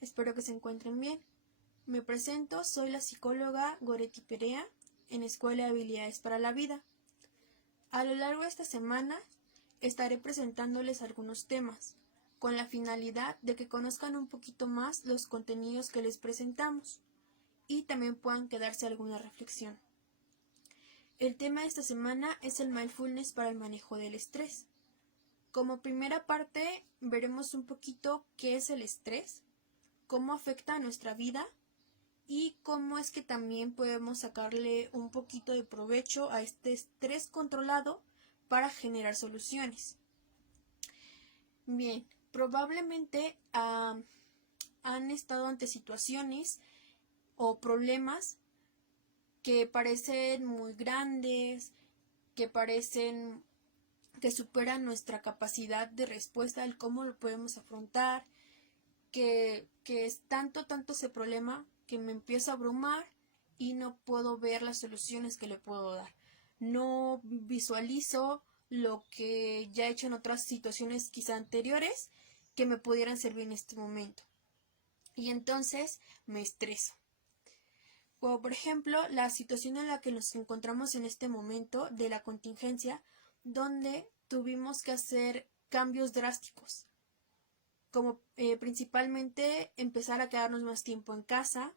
espero que se encuentren bien. Me presento, soy la psicóloga Goretti Perea en Escuela de Habilidades para la Vida. A lo largo de esta semana estaré presentándoles algunos temas, con la finalidad de que conozcan un poquito más los contenidos que les presentamos y también puedan quedarse alguna reflexión. El tema de esta semana es el mindfulness para el manejo del estrés. Como primera parte veremos un poquito qué es el estrés, cómo afecta a nuestra vida y cómo es que también podemos sacarle un poquito de provecho a este estrés controlado para generar soluciones. Bien, probablemente han estado ante situaciones o problemas que parecen muy grandes, que parecen que superan nuestra capacidad de respuesta al cómo lo podemos afrontar, que es tanto ese problema que me empieza a abrumar y no puedo ver las soluciones que le puedo dar. No visualizo lo que ya he hecho en otras situaciones quizá anteriores que me pudieran servir en este momento. Y entonces me estreso. O, por ejemplo, la situación en la que nos encontramos en este momento de la contingencia, donde tuvimos que hacer cambios drásticos, como principalmente empezar a quedarnos más tiempo en casa,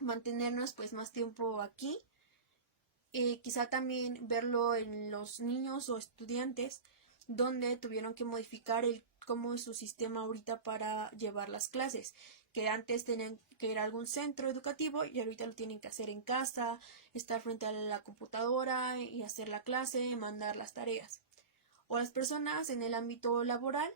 mantenernos pues más tiempo aquí, quizá también verlo en los niños o estudiantes, donde tuvieron que modificar cómo es su sistema ahorita para llevar las clases, que antes tenían que ir a algún centro educativo y ahorita lo tienen que hacer en casa, estar frente a la computadora y hacer la clase, mandar las tareas. O las personas en el ámbito laboral,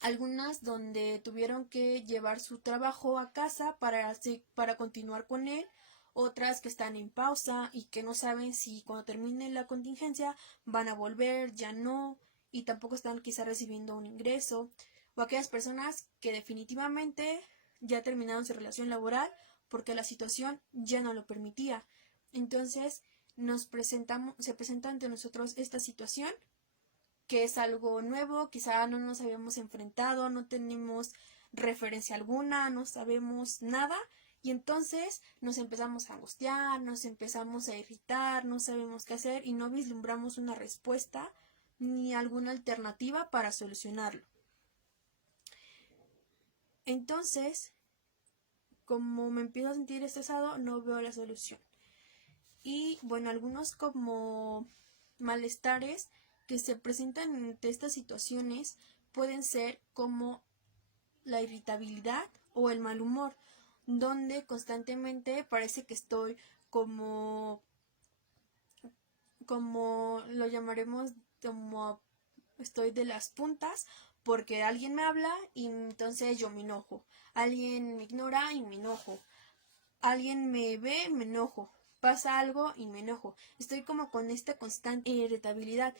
algunas donde tuvieron que llevar su trabajo a casa para continuar con él, otras que están en pausa y que no saben si cuando termine la contingencia van a volver, ya no, y tampoco están quizá recibiendo un ingreso, o aquellas personas que definitivamente ya terminaron su relación laboral porque la situación ya no lo permitía. Entonces se presenta ante nosotros esta situación, que es algo nuevo, quizá no nos habíamos enfrentado, no tenemos referencia alguna, no sabemos nada, y entonces nos empezamos a angustiar, nos empezamos a irritar, no sabemos qué hacer y no vislumbramos una respuesta ni alguna alternativa para solucionarlo. Entonces, como me empiezo a sentir estresado, no veo la solución. Y bueno, algunos como malestares que se presentan ante estas situaciones pueden ser como la irritabilidad o el mal humor, donde constantemente parece que estoy como lo llamaremos, como estoy de las puntas, porque alguien me habla y entonces yo me enojo, alguien me ignora y me enojo, alguien me ve, me enojo, pasa algo y me enojo. Estoy como con esta constante irritabilidad.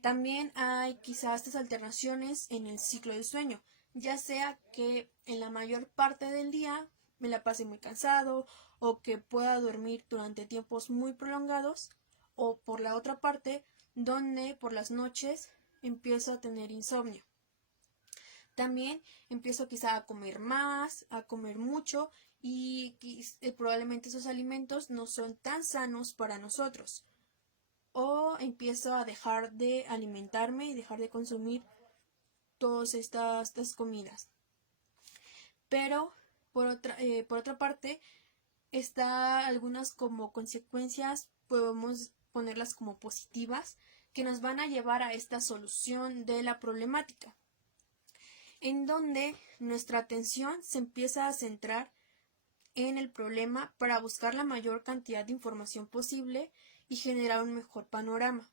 También hay quizás estas alternaciones en el ciclo del sueño, ya sea que en la mayor parte del día me la pase muy cansado o que pueda dormir durante tiempos muy prolongados, o por la otra parte donde por las noches empiezo a tener insomnio. También empiezo quizá a comer más, a comer mucho y probablemente esos alimentos no son tan sanos para nosotros. O empiezo a dejar de alimentarme y dejar de consumir todas estas comidas. Pero por otra parte, está algunas como consecuencias, podemos ponerlas como positivas, que nos van a llevar a esta solución de la problemática, en donde nuestra atención se empieza a centrar en el problema para buscar la mayor cantidad de información posible y generar un mejor panorama.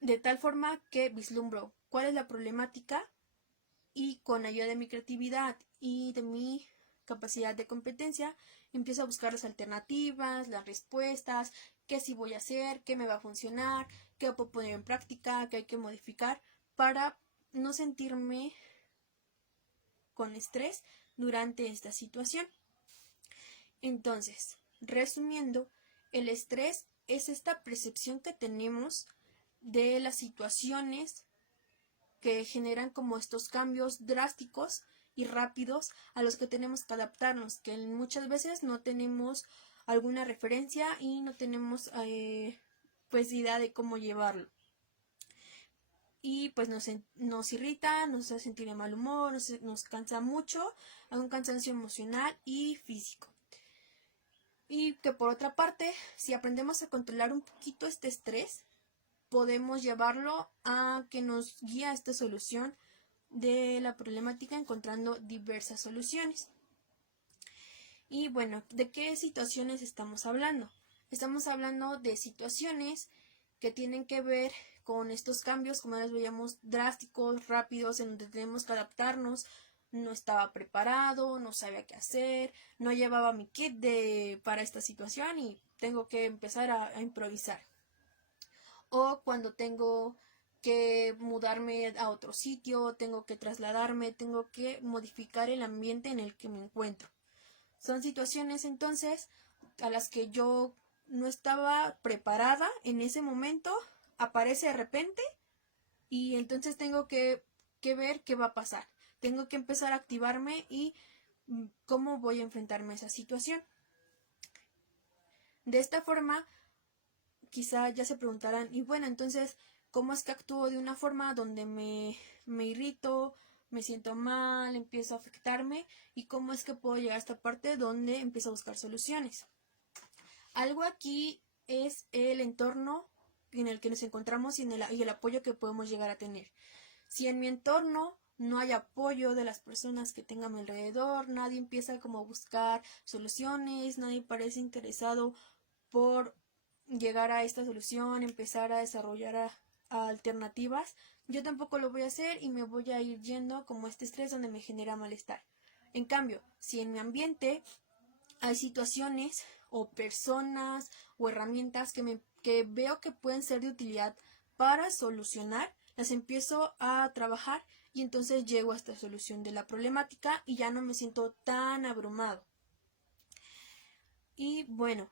De tal forma que vislumbro cuál es la problemática y con ayuda de mi creatividad y de mi capacidad de competencia empiezo a buscar las alternativas, las respuestas, qué sí voy a hacer, qué me va a funcionar, qué puedo poner en práctica, qué hay que modificar para no sentirme con estrés durante esta situación. Entonces, resumiendo, el estrés es esta percepción que tenemos de las situaciones que generan como estos cambios drásticos y rápidos a los que tenemos que adaptarnos, que muchas veces no tenemos alguna referencia y no tenemos pues idea de cómo llevarlo. Y pues nos irrita, nos hace sentir de mal humor, nos cansa mucho, hay un cansancio emocional y físico. Y que por otra parte, si aprendemos a controlar un poquito este estrés, podemos llevarlo a que nos guíe a esta solución de la problemática encontrando diversas soluciones. Y bueno, ¿de qué situaciones estamos hablando? Estamos hablando de situaciones que tienen que ver con estos cambios, como les veíamos, drásticos, rápidos, en donde tenemos que adaptarnos. No estaba preparado, no sabía qué hacer, no llevaba mi kit para esta situación y tengo que empezar a improvisar. O cuando tengo que mudarme a otro sitio, tengo que trasladarme, tengo que modificar el ambiente en el que me encuentro. Son situaciones entonces a las que yo no estaba preparada en ese momento, aparece de repente y entonces tengo que ver qué va a pasar. Tengo que empezar a activarme y cómo voy a enfrentarme a esa situación. De esta forma, quizá ya se preguntarán, y bueno, entonces, ¿cómo es que actúo de una forma donde me irrito, me siento mal, empiezo a afectarme? ¿Y cómo es que puedo llegar a esta parte donde empiezo a buscar soluciones? Algo aquí es el entorno en el que nos encontramos y el apoyo que podemos llegar a tener. Si en mi entorno no hay apoyo de las personas que tengan a mi alrededor, nadie empieza como a buscar soluciones, nadie parece interesado por llegar a esta solución, empezar a desarrollar a alternativas, yo tampoco lo voy a hacer y me voy a ir yendo como este estrés donde me genera malestar. En cambio, si en mi ambiente hay situaciones o personas o herramientas que veo que pueden ser de utilidad para solucionar, las empiezo a trabajar y entonces llego a esta solución de la problemática y ya no me siento tan abrumado. Y bueno,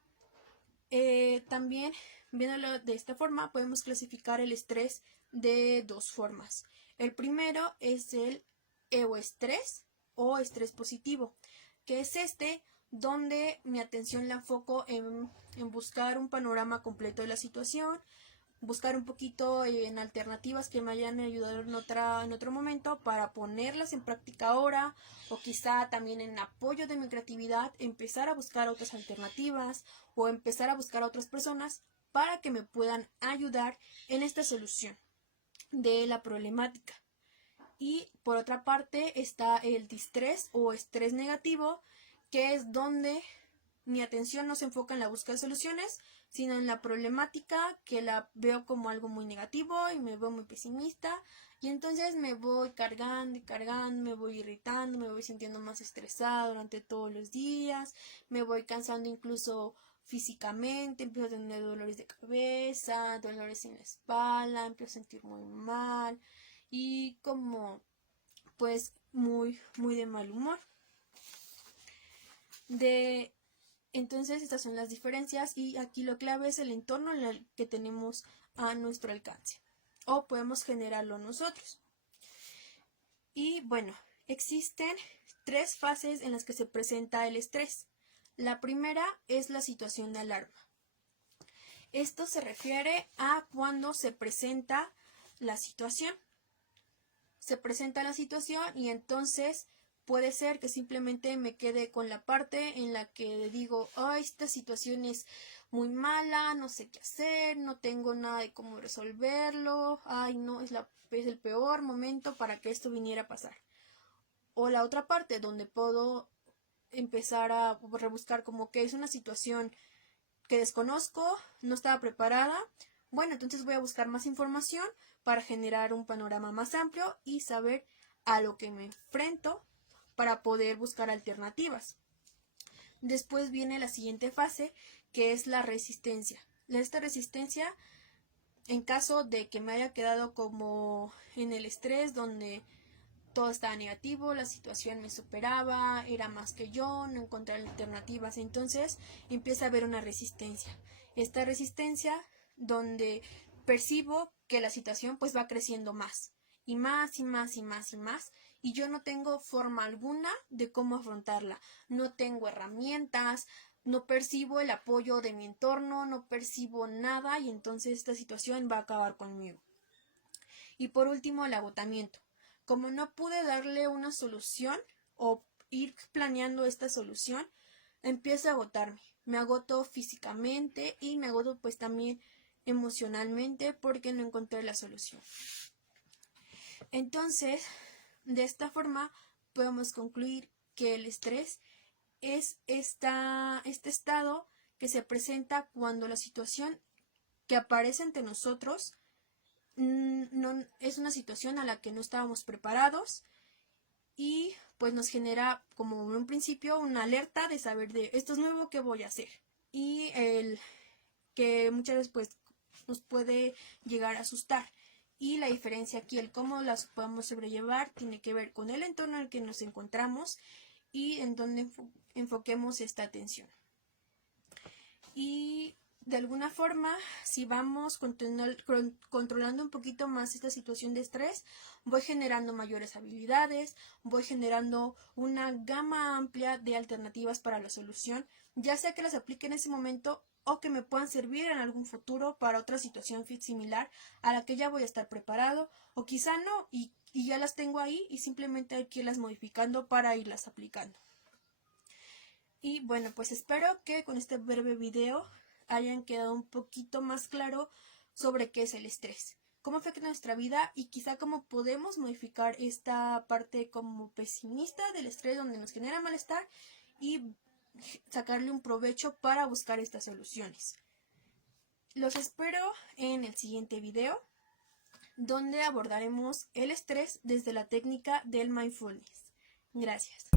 también, viéndolo de esta forma, podemos clasificar el estrés de dos formas. El primero es el euestrés o estrés positivo, que es este donde mi atención la enfoco en buscar un panorama completo de la situación, buscar un poquito en alternativas que me hayan ayudado en otro momento para ponerlas en práctica ahora, o quizá también en apoyo de mi creatividad empezar a buscar otras alternativas o empezar a buscar a otras personas para que me puedan ayudar en esta solución de la problemática. Y por otra parte está el distrés o estrés negativo, que es donde mi atención no se enfoca en la búsqueda de soluciones, sino en la problemática, que la veo como algo muy negativo y me veo muy pesimista, y entonces me voy cargando y cargando, me voy irritando, me voy sintiendo más estresada durante todos los días, me voy cansando incluso físicamente, empiezo a tener dolores de cabeza, dolores en la espalda, empiezo a sentir muy mal y como pues muy de mal humor. Entonces estas son las diferencias y aquí lo clave es el entorno en el que tenemos a nuestro alcance o podemos generarlo nosotros. Y bueno, existen tres fases en las que se presenta el estrés. La primera es la situación de alarma. Esto se refiere a cuando se presenta la situación. Se presenta la situación y entonces puede ser que simplemente me quede con la parte en la que digo, ay, esta situación es muy mala, no sé qué hacer, no tengo nada de cómo resolverlo, ay, no, es el peor momento para que esto viniera a pasar. O la otra parte donde puedo empezar a rebuscar como que es una situación que desconozco, no estaba preparada. Bueno, entonces voy a buscar más información para generar un panorama más amplio y saber a lo que me enfrento para poder buscar alternativas. Después viene la siguiente fase, que es la resistencia. Esta resistencia, en caso de que me haya quedado como en el estrés, donde todo estaba negativo, la situación me superaba, era más que yo, no encontré alternativas, entonces empieza a haber una resistencia. Esta resistencia donde percibo que la situación pues va creciendo más y más y más y más y más y yo no tengo forma alguna de cómo afrontarla. No tengo herramientas, no percibo el apoyo de mi entorno, no percibo nada y entonces esta situación va a acabar conmigo. Y por último, el agotamiento. Como no pude darle una solución o ir planeando esta solución, empiezo a agotarme. Me agoto físicamente y me agoto pues también emocionalmente porque no encontré la solución. Entonces, de esta forma podemos concluir que el estrés es este estado que se presenta cuando la situación que aparece ante nosotros no, es una situación a la que no estábamos preparados y pues nos genera como en un principio una alerta de saber de esto es nuevo, ¿qué voy a hacer? Y el que muchas veces pues nos puede llegar a asustar. Y la diferencia aquí, el cómo las podemos sobrellevar, tiene que ver con el entorno en el que nos encontramos y en donde enfoquemos esta atención. Y de alguna forma, si vamos controlando un poquito más esta situación de estrés, voy generando mayores habilidades, voy generando una gama amplia de alternativas para la solución, ya sea que las aplique en ese momento o que me puedan servir en algún futuro para otra situación similar a la que ya voy a estar preparado, o quizá no, y ya las tengo ahí y simplemente hay que irlas modificando para irlas aplicando. Y bueno, pues espero que con este breve video hayan quedado un poquito más claro sobre qué es el estrés, cómo afecta nuestra vida y quizá cómo podemos modificar esta parte como pesimista del estrés donde nos genera malestar y sacarle un provecho para buscar estas soluciones. Los espero en el siguiente video donde abordaremos el estrés desde la técnica del mindfulness. Gracias.